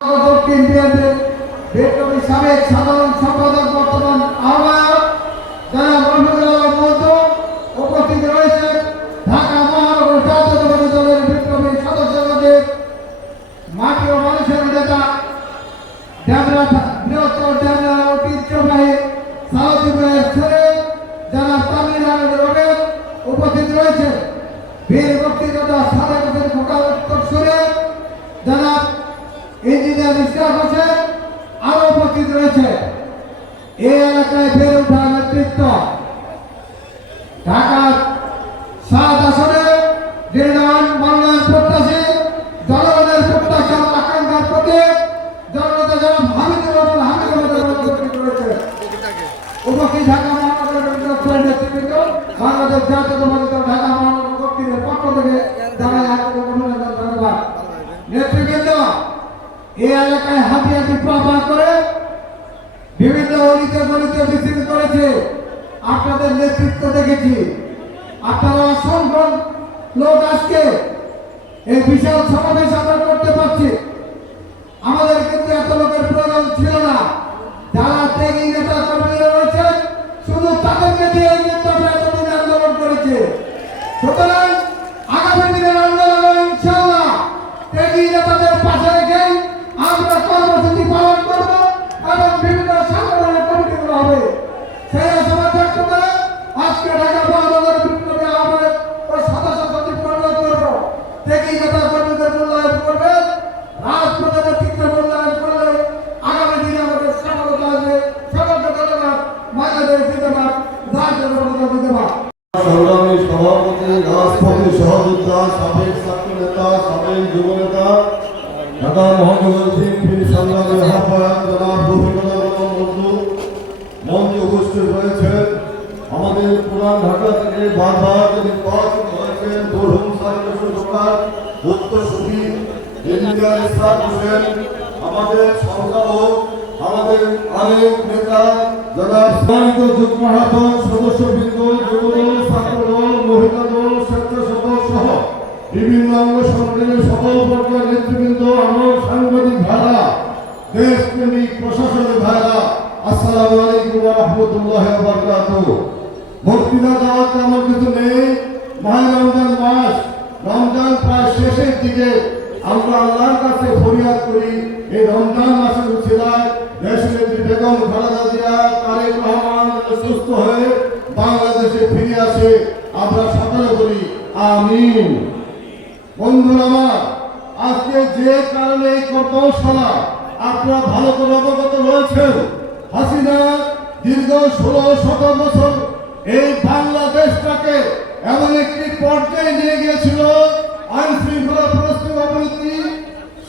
দক্ষিণ বিএনপির বিপ্লবী সাবেক সাধারণ সম্পাদক বর্তমান আহ্বায়ক যারা মহিলা মধ্যে উপস্থিত রয়েছে ঢাকা মহানগর জাতীয়তাবাদী দলের বিপ্লবী সদস্যদের মাটি ও মানুষের নেতা বৃহত্তর ড্যামরা ঐতিহ্যবাহী সাউথের ছেড়ে যারা তামিলনাড়ু রোগের উপস্থিত রয়েছে বীর মুক্তিযোদ্ধা সাদেক হোসেন খোকা উত্তর সুরে যারা ইঞ্জিনিয়ার ইশরাক হোসেন আরো উপস্থিত রয়েছে। এই এলাকায় বেড়ে ওঠা নেতৃত্ব ঢাকার 7 আসনে দৃঢ় বাংলার প্রত্যাশী জনগণের প্রত্যাশা আকাঙ্ক্ষার প্রতি জনতা যারা হামিদুর রহমান হামিদুর উপস্থিত রয়েছে। উপস্থিত ঢাকা মহানগরের নেতৃবৃন্দ বাংলাদেশ জাতীয়তাবাদী দল ঢাকা মহানগর দক্ষিণের পক্ষ থেকে জানাই অভিনন্দন ধন্যবাদ। নেতৃবৃন্দ এই এলাকায় হাতি হাতি পাপা করে বিভিন্ন অলিতে গলিতে মিছিল করেছে, আপনাদের নেতৃত্ব দেখেছি। আপনারা অসংখ্য লোক আজকে এই বিশাল সমাবেশ আমরা করতে পারছি। আমাদের কিন্তু এত লোকের প্রয়োজন ছিল না। যারা ত্যাগী নেতা কর্মীরা রয়েছেন শুধু তাদেরকে দিয়ে কিন্তু আমরা এতদিন আন্দোলন করেছি। সুতরাং আগামী দিনের আন্দোলন ইনশাআল্লাহ ত্যাগী নেতাদের পাশে রেখে আমরা কর্মসূচি পালন করব এবং বিভিন্ন সাংগঠনিক কমিটিগুলো হবে। সেই আশা ব্যক্ত করে আজকে ঢাকা মহানগর বিপ্লবী আহ্বায়ক ও সদস্য সচিব অনুরোধ করব ত্যাগী নেতা কর্মীদের মূল্যায়ন করবেন, রাজপথের নেতৃত্ব মূল্যায়ন করলে আগামী দিনে আমাদের সফলতা আসবে। সকলকে ধন্যবাদ। বাংলাদেশ জিন্দাবাদ, জাতীয়তাবাদী জিন্দাবাদ। সংগ্রামী সভাপতি, রাজপথে সহযোদ্ধা, সাবেক ছাত্র নেতা, সাবেক যুব নেতা, ঢাকা মহানগর বিএনপির সংগ্রামী আহ্বায়ক জনাব রফিকুল্লাহ বন্ধু মঞ্চে উপস্থিত হয়েছেন। আমাদের পুরান ঢাকা থেকে বারবার নির্বাচিত হয়েছেন মরহুম সাদেক হোসেন উত্তর সুবি ইঞ্জিনিয়ার ইশরাক হোসেন, আমাদের সংগ্রামক, আমাদের আরেক নেতা জনাব যুগ্ম আহ্বায়ক সদস্যবৃন্দ, যুবদল, ছাত্রদল, মহিলা দল, স্বেচ্ছাসেবক সহ বিভিন্ন অঙ্গ সংগঠনের সকল পর্যায়ের নেতৃবৃন্দ, আমার সাংবাদিক ভাইরা, দেশপ্রেমিক প্রশাসনের ভাইরা, আসসালামু আলাইকুম ওয়া রাহমাতুল্লাহি ওয়া বারাকাতুহু। বক্তৃতা দেওয়ার তেমন কিছু নেই। মাহে রমজান মাস, রমজান প্রায় শেষের দিকে। আমরা আল্লাহর কাছে ফরিয়াদ করি এই রমজান মাসের উছিলায় দেশের বেগম খালেদা জিয়া, তারেক রহমান সুস্থ হয়ে বাংলাদেশে ফিরে আসে। আমরা সকলে বলি আমিন। বন্ধুরা আমার, আজকে যে কারণে এই কর্মশালা আপনারা ভালো করে অবগত রয়েছেন, হাসিনা দীর্ঘ 16-17 বছর এই বাংলাদেশটাকে এমন একটি পর্যায়ে নিয়ে গিয়েছিল, আইন শৃঙ্খলা পরিস্থিতি অবনতি,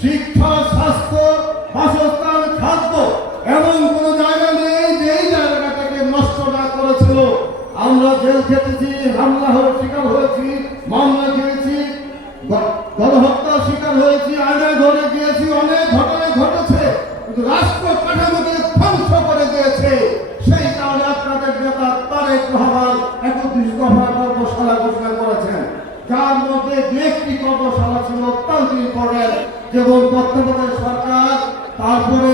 শিক্ষা, স্বাস্থ্য, বাসস্থান, খাদ্য এমন কোন জায়গা নেই যে এই জায়গাটাকে নষ্ট না করেছিল। আমরা জেল খেটেছি, হামলা শিকার হয়েছি, মামলা খেয়েছি, গণহত্যার শিকার হয়েছি, আয়না ঘরে গিয়েছি, অনেক ঘটনাই ঘটেছে, কিন্তু রাষ্ট্র কাঠামোকে ধ্বংস করে দিয়েছে। সেই কারণে আপনাদের নেতা তারেক রহমান 31 দফা কর্মশালা ঘোষণা করেছেন, যার মধ্যে একটি কর্মশালা ছিল অত্যন্ত ইম্পর্টেন্ট, যেমন তত্ত্বাবধায়ক সরকার, তারপরে